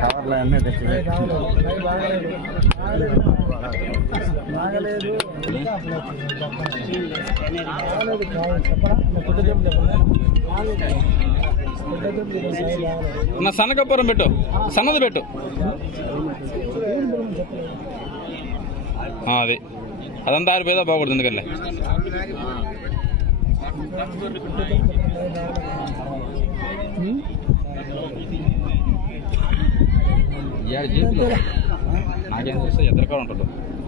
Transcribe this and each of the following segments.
కవర్లు అన్నీ తెచ్చి నా సన్నకపురం పెట్టు. సన్నది పెట్టు. అది. అదంతా ఆరిపోయేదా? బాగుంటుంది ఎందుకల్లే జీపులు. నాకేం తెలుసు ఎదురుగా ఉంటాడు.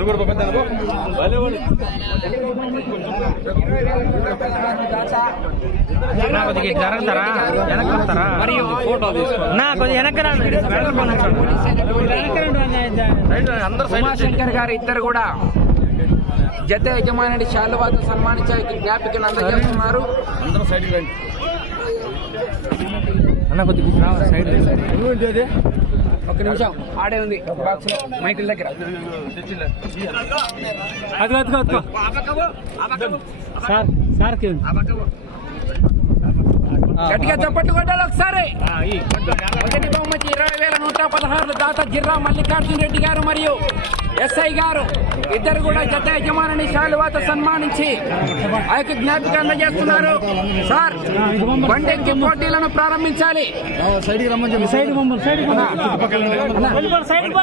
నువ్వు కూడా పో, పెద్దన్న పో. నా కొద్దిగా జరుగుతారా వెనక్కి వస్తారా మరియు ఫోటో నా కొద్దిగా వెనక్కి గారు ఇద్దరు కూడా జత యజమాని శాలువాత సన్మానించే జ్ఞాపికను అందజేస్తున్నారు. అందరూ సైడ్కి రండి. అన్న కొద్దిగా సైడ్. ఒక నిమిషం ఆడే ఉంది బాక్స్లో మైకిల్ దగ్గర. సార్ సార్కి గట్టిగా చప్పట్లు కొట్టాలి ఒకసారి. మొదటి బహుమతి ఇరవై వేల నూట పదహారులు దాత జిర్రా మల్లికార్జున రెడ్డి గారు మరియు ఎస్ఐ గారు ఇద్దరు కూడా జత యజమానిని శాలువాత సన్మానించి ఆ యొక్క జ్ఞాపిక అందజేస్తున్నారు. సార్ బండెక్కి పోటీలను ప్రారంభించాలి.